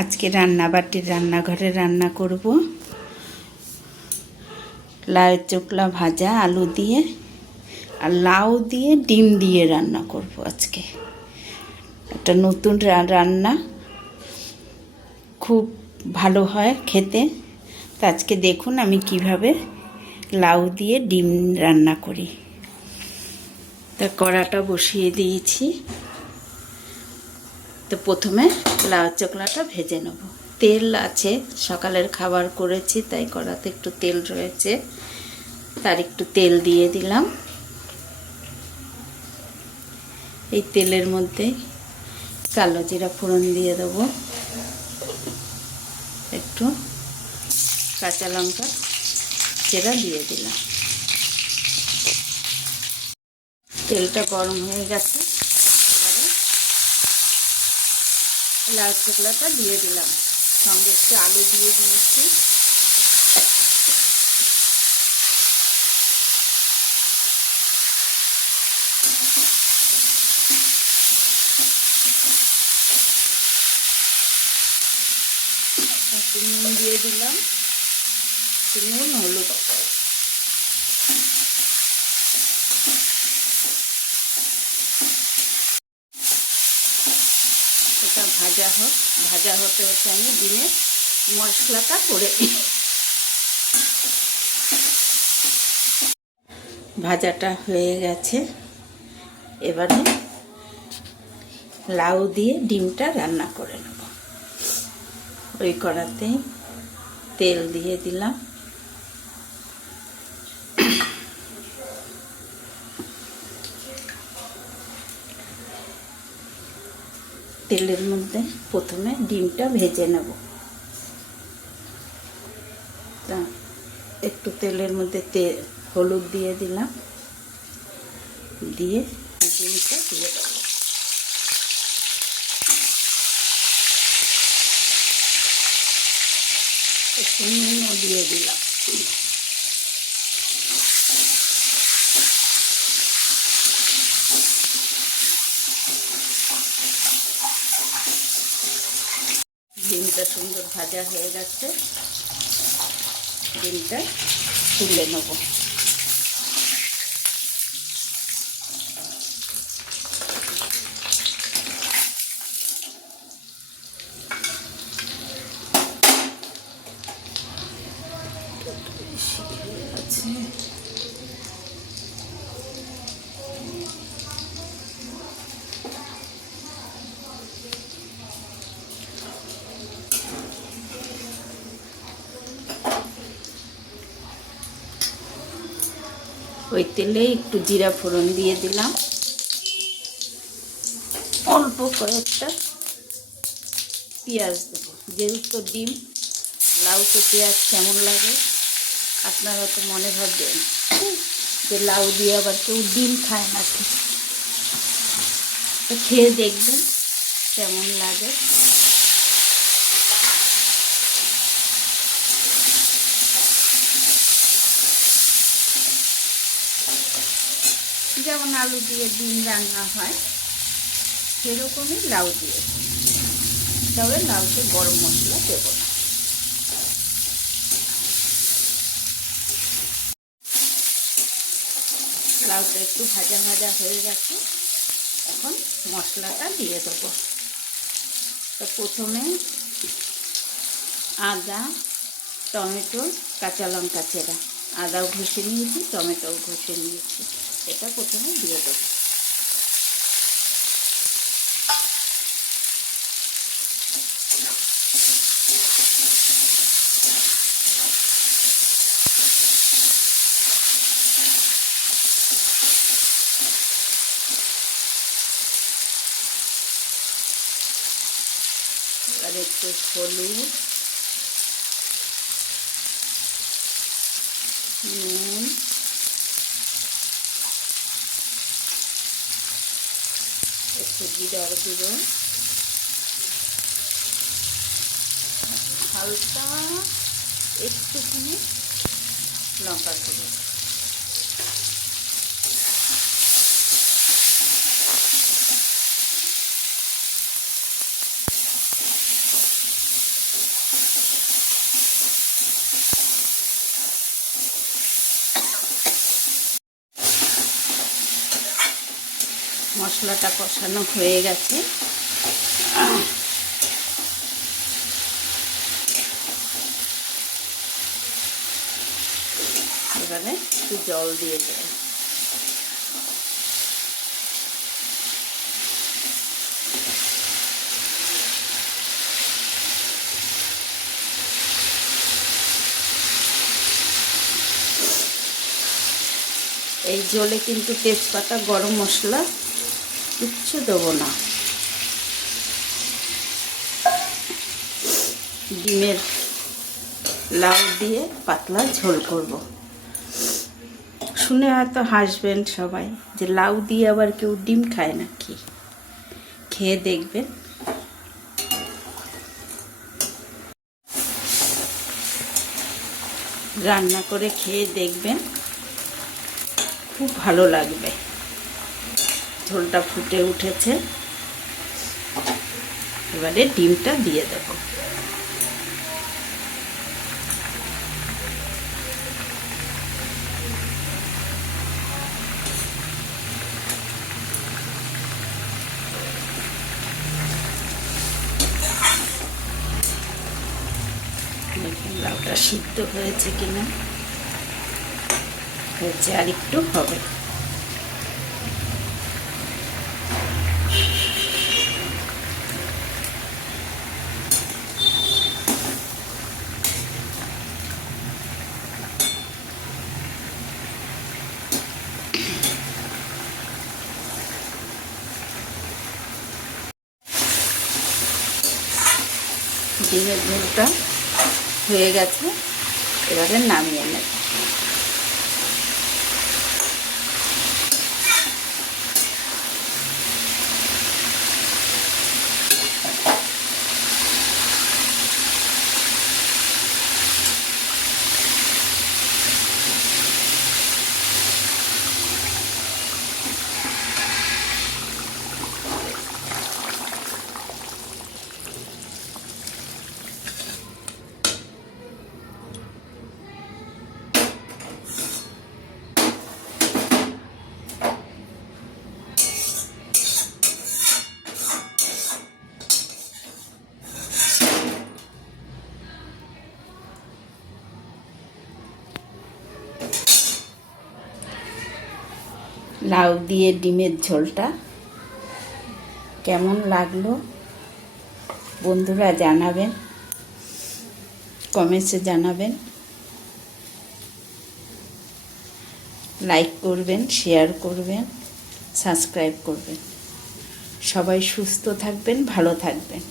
আজকে রান্নাবাটির রান্নাঘরে রান্না করব লাউ চোকলা ভাজা আলু দিয়ে আর লাউ দিয়ে ডিম দিয়ে রান্না করব। আজকে একটা নতুন রান্না, খুব ভালো হয় খেতে। তো আজকে দেখুন আমি কিভাবে লাউ দিয়ে ডিম রান্না করি। তা কড়াটা বসিয়ে দিয়েছি। তো প্রথমে লাউ চোকলাটা ভেজে নেব। তেল আছে, সকালের খাবার করেছি তাই কড়াতে একটু তেল রয়েছে, তার একটু তেল দিয়ে দিলাম। এই তেলের মধ্যে কালো জিরা ফোড়ন দিয়ে দেবো, একটু কাঁচা লঙ্কা চেরা দিয়ে দিলাম। তেলটা গরম হয়ে গেছে, এবারে লাউ চোকলাটা দিয়ে দিলাম, সঙ্গে একটু আলু দিয়ে দিয়েছি। নুন দিয়ে দিলাম, নুন হলুদ। এটা ভাজা হোক, ভাজা হতে হতে আমি ডিমের মশলাটা করে ভাজাটা হয়ে গেছে। এবারে লাউ দিয়ে ডিমটা রান্না করে নেব। ওই কড়াতে তেল দিয়ে দিলাম, তেলের মধ্যে প্রথমে ডিমটা ভেজে নেব। তা একটু তেলের মধ্যে হলুদ দিয়ে দিলাম, দিয়ে ডিমটা দিয়ে দেবো। একটু নুনও দিয়ে দিলাম। ডিমটা সুন্দর ভাজা হয়ে গেছে, ডিমটা তুলে নেব। ওই তেলে একটু জিরা ফোড়ন দিয়ে দিলাম, অল্প কয়েকটা পেঁয়াজ দেবো। যেহেতু ডিম, লাউতে পেঁয়াজ কেমন লাগে আপনারা তো মনে ভাববেন যে লাউ দিয়ে আবার কেউ ডিম খায় নাকি। তো খেয়ে দেখবেন কেমন লাগে। যেমন আলু দিয়ে ডিম রান্না হয় সেরকমই লাউ দিয়ে, তবে লাউতে গরম মশলা দেবো না। লাউটা একটু ভাজা ভাজা হয়ে গেছে, এখন মশলাটা দিয়ে দেবো। তো প্রথমে আদা, টমেটো, কাঁচা লঙ্কা চেরা, আদাও ঘষে নিয়েছি, টমেটোও ঘষে নিয়েছি, এটা প্রথমে দিয়ে দেবো। আর একটু হলুদ, নুন, একটু জিরার গুঁড়ো, হালকা একটুখানি লঙ্কার গুঁড়ো, মশলাটা কষানো হয়ে গেছে। এবারে একটু জল দিয়ে দেব। এই জলে কিন্তু তেজপাতা, গরম মশলা কিচ্ছু দেবো না। ডিমের লাউ দিয়ে পাতলা ঝোল করব। শুনে হয়তো হাসবেন সবাই যে লাউ দিয়ে আবার কেউ ডিম খায় নাকি। খেয়ে দেখবেন। রান্না করে খেয়ে দেখবেন, খুব ভালো লাগবে। ঝোলটা ফুটে উঠেছে, এবারে ডিমটা দিয়ে দেব। দেখুন লাউটা সিদ্ধ হয়েছে কিনা। হয়েছে, আর একটু হবে। ডিমের ঝোলটা হয়ে গেছে, এবারে নামিয়ে নেব। লাউ দিয়ে ডিমের ঝোলটা কেমন লাগলো বন্ধুরা জানাবেন, কমেন্টসে জানাবেন। লাইক করবেন, শেয়ার করবেন, সাবস্ক্রাইব করবেন। সবাই সুস্থ থাকবেন, ভালো থাকবেন।